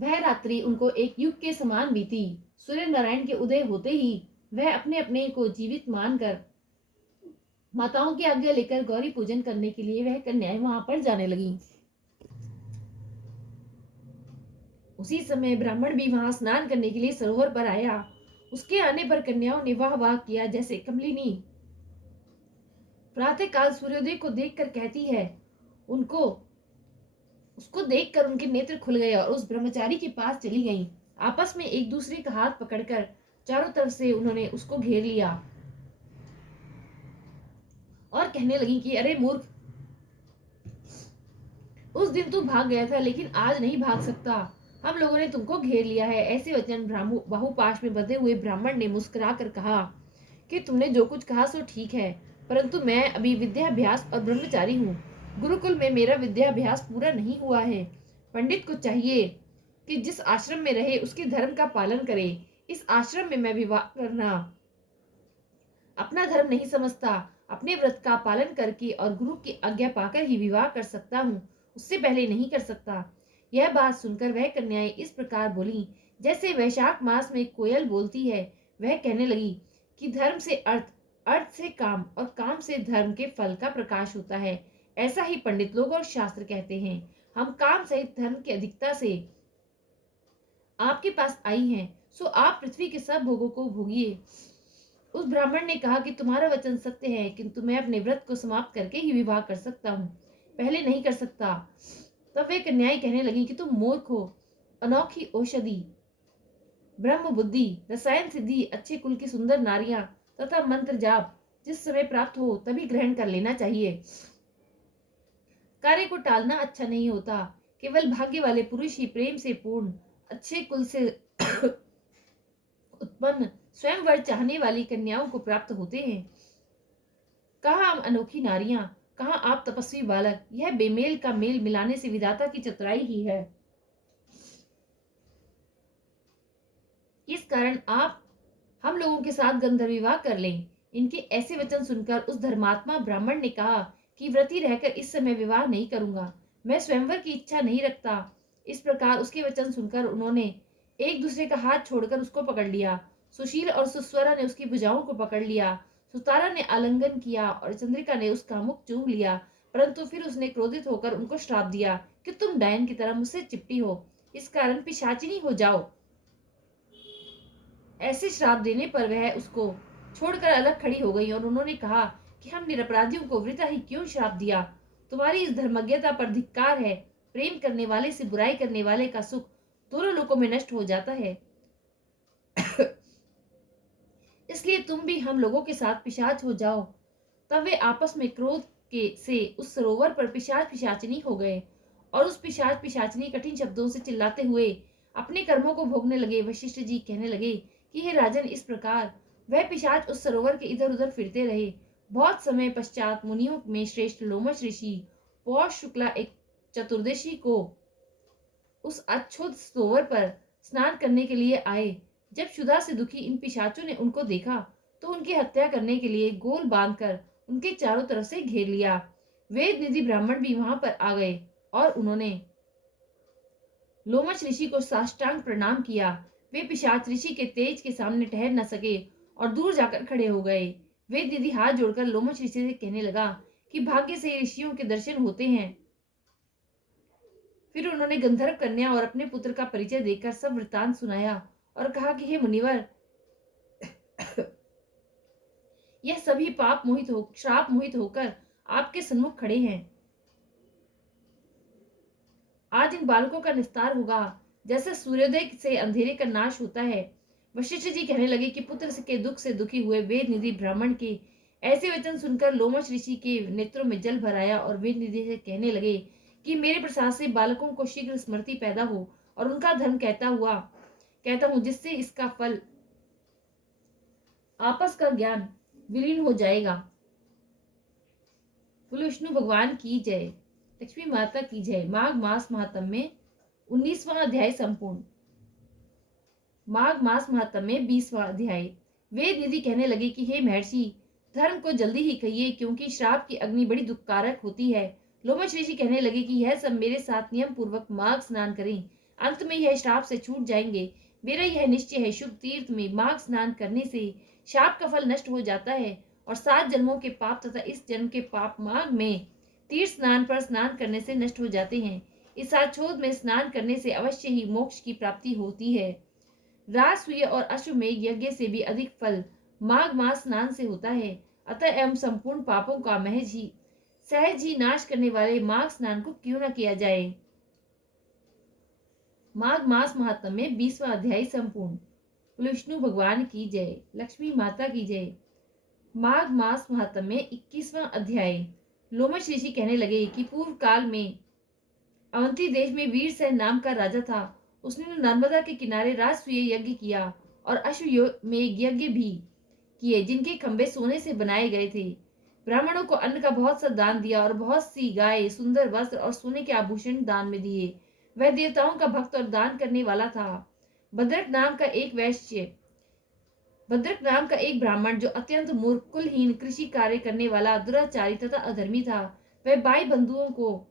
वह रात्रि उनको एक युग के समान बीती। सूर्य नारायण के उदय होते ही वह अपने अपने को जीवित मानकर माताओं की आज्ञा लेकर गौरी पूजन करने के लिए वह कन्याएं वहां पर जाने लगी। उसी समय ब्राह्मण भी वहां स्नान करने के लिए सरोवर पर आया। उसके आने पर कन्याओं ने वाह वाह किया, जैसे कमलिनी प्रातः काल सूर्योदय को देखकर कहती है। उनको उसको देखकर उनके नेत्र खुल गए और उस ब्रह्मचारी के पास चली गईं। आपस में एक दूसरे का हाथ पकड़कर चारों तरफ से उन्होंने उसको घेर लिया और कहने लगी कि अरे मूर्ख, उस दिन तू भाग गया था लेकिन आज नहीं भाग सकता। हम लोगों ने तुमको घेर लिया है। ऐसे वचन बाहुपाश में बंधे हुए ब्राह्मण ने मुस्कुरा कर कहा कि तुमने जो कुछ कहा सो ठीक है, परंतु मैं अभी विद्याभ्यास और ब्रह्मचारी हूँ। गुरुकुल में मेरा विद्याभ्यास पूरा नहीं हुआ है। पंडित को चाहिए कि जिस आश्रम में रहे उसके धर्म का पालन करे। इस आश्रम में मैं विवाह करना अपना धर्म नहीं समझता। अपने व्रत का पालन करके और गुरु की आज्ञा पाकर ही विवाह कर सकता हूँ, उससे पहले नहीं कर सकता। यह बात सुनकर वह कन्याएं इस प्रकार बोली जैसे वैशाख मास में कोयल बोलती है। वह कहने लगी कि धर्म से अर्थ, अर्थ से काम और काम से धर्म के फल का प्रकाश होता है। ऐसा ही पंडित लोग और शास्त्र कहते हैं। हम काम सहित धर्म की अधिकता से आपके पास आई हैं, सो आप पृथ्वी के सब भोगों को भोगिए। उस ब्राह्मण ने कहा कि तुम्हारा वचन सत्य है, किंतु मैं अपने व्रत को समाप्त करके ही विवाह कर सकता हूँ, पहले नहीं कर सकता। तब वे कन्याएं कहने लगी कि तुम मूर्ख हो। अनोखी औषधि, ब्रह्म बुद्धि, रसायन सिद्धि, अच्छे कुल की सुंदर नारियां तथा मंत्र जाप जिस समय प्राप्त हो तभी ग्रहण कर लेना चाहिए। कार्य को टालना अच्छा नहीं होता। केवल भाग्य वाले पुरुष ही प्रेम से पूर्ण अच्छे कुल से उत्पन्न स्वयं वर चाहने वाली कन्याओं को प्राप्त होते हैं। कहाँ हम अनोखी नारियां, कहाँ आप तपस्वी बालक। यह बेमेल का मेल मिलाने से विधाता की चतुराई ही है। इस कारण आप हम लोगों के साथ गंधर्व विवाह कर लें। इनके ऐसे वचन सुनकर उस धर्मात्मा ब्राह्मण ने कहा कि व्रती रहकर इस समय विवाह नहीं करूंगा, मैं स्वयंवर की इच्छा नहीं रखता। इस प्रकार उसके वचन सुनकर उन्होंने एक दूसरे का हाथ छोड़कर उसको पकड़ लिया। सुशील और सुस्वरा ने उसकी भुजाओं को पकड़ लिया। सुतारा ने आलिंगन किया और चंद्रिका ने उसका मुख चूम लिया, परंतु फिर उसने क्रोधित होकर उनको श्राप दिया कि तुम डायन की तरह मुझसे चिपटी हो, इस कारण पिशाचिनी हो जाओ। ऐसे श्राप देने पर वह उसको छोड़कर अलग खड़ी हो गई और उन्होंने कहा कि हम निरपराधियों को वृथा ही क्यों श्राप दिया। तुम्हारी इस धर्मज्ञता पर धिक्कार है। प्रेम करने वाले से बुराई करने वाले का सुख दोनों लोकों में नष्ट हो जाता है। इसलिए तुम भी हम लोगों के साथ पिशाच हो जाओ। तब वे आपस में क्रोध के से उस सरोवर पर पिशाच पिशाचिनी हो गए और उस पिशाच पिशाचिनी कठिन शब्दों से चिल्लाते हुए अपने कर्मों को भोगने लगे। वशिष्ठ जी कहने लगे कि हे राजन, इस प्रकार वह पिशाच उस सरोवर के इधर उधर फिरते रहे। बहुत समय पश्चात मुनियों में श्रेष्ठ लोमश ऋषि पौष शुक्ला एक चतुर्दशी को उस अच्छोद सरोवर पर स्नान करने के लिए आए। जब क्षुधा से दुखी इन पिशाचों ने उनको देखा तो उनकी हत्या करने के लिए गोल बांधकर उनके चारों तरफ से घेर लिया। वेद निधि ब्राह्मण भी वहां पर आ गए और उन्होंने लोमश ऋषि को साष्टांग प्रणाम किया। वे पिशाच ऋषि के तेज के सामने ठहर न सके और दूर जाकर खड़े हो गए। वेद निधि हाथ जोड़कर लोमश ऋषि से कहने लगा कि भाग्य से ऋषियों के दर्शन होते हैं। फिर उन्होंने गंधर्व कन्या और अपने पुत्र का परिचय देकर सब वृतांत सुनाया और कहा कि हे मुनिवर, यह सभी श्राप मोहित होकर आपके सन्मुख खड़े हैं। आज इन बालकों का निस्तार होगा, जैसे सूर्योदय से अंधेरे का नाश होता है। वशिष्ठ जी कहने लगे कि पुत्र के दुख से दुखी हुए वेद निधि ब्राह्मण के ऐसे वचन सुनकर लोमश ऋषि के नेत्रों में जल भर आया और वेद निधि से कहने लगे कि मेरे प्रसाद से बालकों को शीघ्र स्मृति पैदा हो और उनका धर्म कहता हूं, जिससे इसका फल आपस का ज्ञान विलीन हो जाएगा। बोलो विष्णु भगवान की जय, लक्ष्मी माता की जय। माघ मास महात्म्य में 19वां अध्याय संपूर्ण। माघ मास महात्म्य में 20वां अध्याय। वेद निधि कहने लगे कि हे महर्षि, धर्म को जल्दी ही कहिए, क्योंकि श्राप की अग्नि बड़ी दुखकारक होती है। लोमश ऋषि कहने लगे कि यह सब मेरे साथ नियम पूर्वक माघ स्नान करें। अंत में यह श्राप से छूट जाएंगे। मेरा यह निश्चय है, शुभ तीर्थ में माघ स्नान करने से शाप का फल नष्ट हो जाता है और 7 जन्मों के पाप तथा इस जन्म के पाप माघ में तीर्थ स्नान पर स्नान करने से नष्ट हो जाते हैं। इस आछोद में स्नान करने से अवश्य ही मोक्ष की प्राप्ति होती है। राजसूय और अश्वमेघ यज्ञ से भी अधिक फल माघ मास स्नान से होता है। अतः एवं संपूर्ण पापों का सहज ही नाश करने वाले माघ स्नान को क्यों न किया जाए। माघ मास महात्म्य में 20वां अध्याय संपूर्ण। विष्णु भगवान की जय, लक्ष्मी माता की जय। माघ मास महात्म्य में 21वां अध्याय। लोमश ऋषि कहने लगे कि पूर्व काल में अवंती देश में वीरसेन नाम का राजा था। उसने नर्मदा के किनारे राजसूय यज्ञ किया और अश्वमेध यज्ञ भी किए, जिनके खंभे सोने से बनाए गए थे। ब्राह्मणों को अन्न का बहुत सा दान दिया और बहुत सी गाय, सुंदर वस्त्र और सोने के आभूषण दान में दिए। वह देवताओं का भक्त और दान करने वाला था। भद्रक नाम का एक ब्राह्मण, जो अत्यंत मूर्ख, कुलहीन, कृषि कार्य करने वाला, दुराचारी तथा अधर्मी था, वह भाई बंधुओं को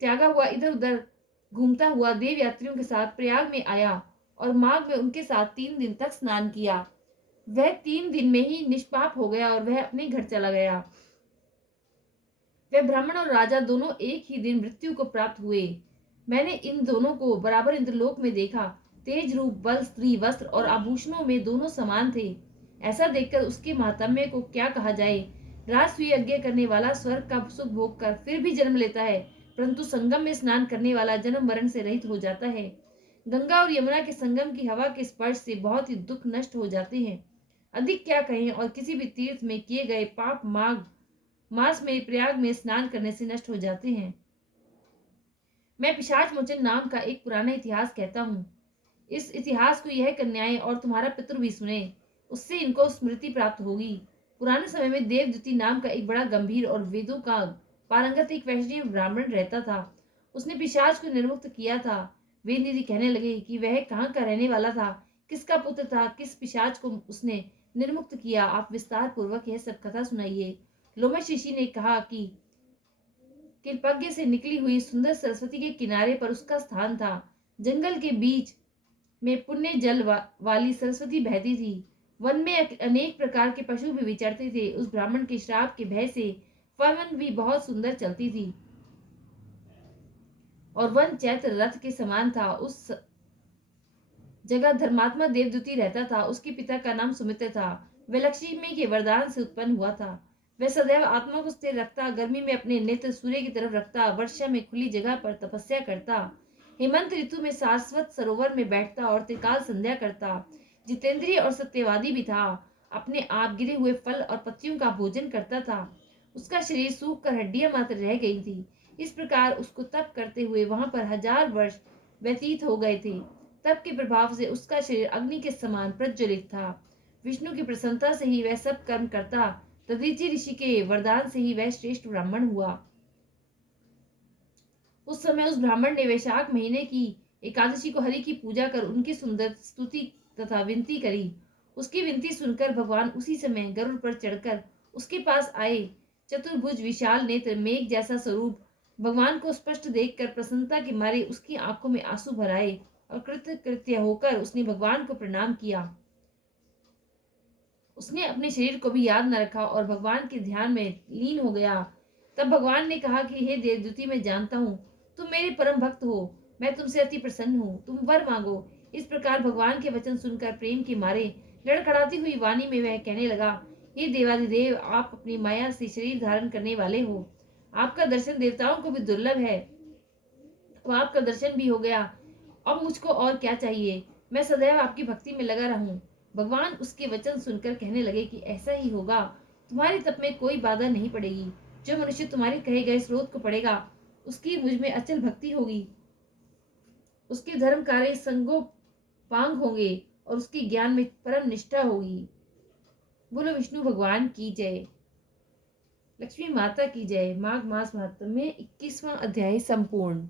त्यागा हुआ इधर उधर घूमता हुआ देव यात्रियों के साथ प्रयाग में आया और माघ में उनके साथ 3 दिन तक स्नान किया। वह 3 दिन में ही निष्पाप हो गया और वह अपने घर चला गया। वह ब्राह्मण और राजा दोनों एक ही दिन मृत्यु को प्राप्त हुए। मैंने इन दोनों को बराबर इंद्रलोक में देखा। तेज, रूप, बल, स्त्री, वस्त्र और आभूषणों में दोनों समान थे। ऐसा देखकर उसके महात्म्य को क्या कहा जाए। राजसूय यज्ञ करने वाला स्वर्ग का सुख भोग कर फिर भी जन्म लेता है, परंतु संगम में स्नान करने वाला जन्म मरण से रहित हो जाता है। गंगा और यमुना के संगम की हवा के स्पर्श से बहुत ही दुख नष्ट हो जाते हैं। अधिक क्या कहें, और किसी भी तीर्थ में किए गए पाप माघ मास में प्रयाग में स्नान करने से नष्ट हो जाते हैं। मैं पिशाच मोचन नाम का एक पुराना इतिहास कहता हूँ। इस इतिहास को यह कन्याएं और तुम्हारा पितृ भी सुने, उससे इनको स्मृति प्राप्त होगी। पुराने समय में देवद्युति नाम का एक बड़ा गंभीर और वेदों का पारंगत एक वैष्णव ब्राह्मण रहता था। उसने पिशाच को निर्मुक्त किया था। वेद निधि कहने लगे कि वह कहाँ का रहने वाला था, किसका पुत्र था, किस पिशाच को उसने निर्मुक्त किया। आप विस्तार पूर्वक यह सब कथा सुनाइए। लोमश ऋषि ने कहा कि किल्पज्ञ से निकली हुई सुंदर सरस्वती के किनारे पर उसका स्थान था। जंगल के बीच में पुण्य जल वाली सरस्वती बहती थी। वन में अनेक प्रकार के पशु भी विचरते थे। उस ब्राह्मण के श्राप के भय से पवन भी बहुत सुंदर चलती थी और वन चैत्र रथ के समान था। उस जगह धर्मात्मा देवदूती रहता था। उसके पिता का नाम सुमित्र था। वह लक्ष्मी के वरदान से उत्पन्न हुआ था। वह सदैव आत्मा को स्थिर रखता, गर्मी में अपने नेत्र सूर्य की तरफ रखता, वर्षा में खुली जगह पर तपस्या करता, हेमंत ऋतु में सारस्वत सरोवर में बैठता और त्रिकाल संध्या करता। जितेंद्रिय और सत्यवादी भी था। अपने आप गिरे हुए फल और पत्तियों का भोजन करता था। उसका शरीर सूख कर हड्डियां मात्र रह गई थी। इस प्रकार उसको तप करते हुए वहां पर 1000 वर्ष व्यतीत हो गए थे। तप के प्रभाव से उसका शरीर अग्नि के समान प्रज्वलित था। विष्णु की प्रसन्नता से ही वह सब कर्म करता। दधीचि ऋषि के वरदान से ही वह श्रेष्ठ ब्राह्मण हुआ। उस समय उस ब्राह्मण ने वैशाख महीने की एकादशी को हरि की पूजा कर उनकी सुंदर स्तुति तथा विनती करी। उसकी विनती सुनकर भगवान उसी समय गरुड़ पर चढ़कर उसके पास आए। चतुर्भुज, विशाल नेत्र, मेघ जैसा स्वरूप भगवान को स्पष्ट देखकर प्रसन्नता के मारे उसकी आंखों में आंसू भर आए और कृतकृत्य होकर उसने भगवान को प्रणाम किया। उसने अपने शरीर को भी याद न रखा और भगवान के ध्यान में लीन हो गया। तब भगवान ने कहा कि हे देवदूति, मैं जानता हूँ तुम मेरे परम भक्त हो। मैं तुमसे अति प्रसन्न हूँ। तुम वर मांगो। इस प्रकार भगवान के वचन सुनकर प्रेम के मारे लड़खड़ाती हुई वाणी में वह कहने लगा, हे देवादिदेव, आप अपनी माया से शरीर धारण करने वाले हो। आपका दर्शन देवताओं को भी दुर्लभ है। अब आपका दर्शन भी हो गया। अब मुझको और क्या चाहिए। मैं सदैव आपकी भक्ति में लगा रहूं। भगवान उसके वचन सुनकर कहने लगे कि ऐसा ही होगा। तुम्हारे तप में कोई बाधा नहीं पड़ेगी। जो मनुष्य तुम्हारे कहे गए स्रोत को पढ़ेगा, उसकी मुझ में अचल भक्ति होगी। उसके धर्म कार्य संगोपांग होंगे और उसकी ज्ञान में परम निष्ठा होगी। बोलो विष्णु भगवान की जय, लक्ष्मी माता की जय। माघ मास महात्म्य में 21वां अध्याय संपूर्ण।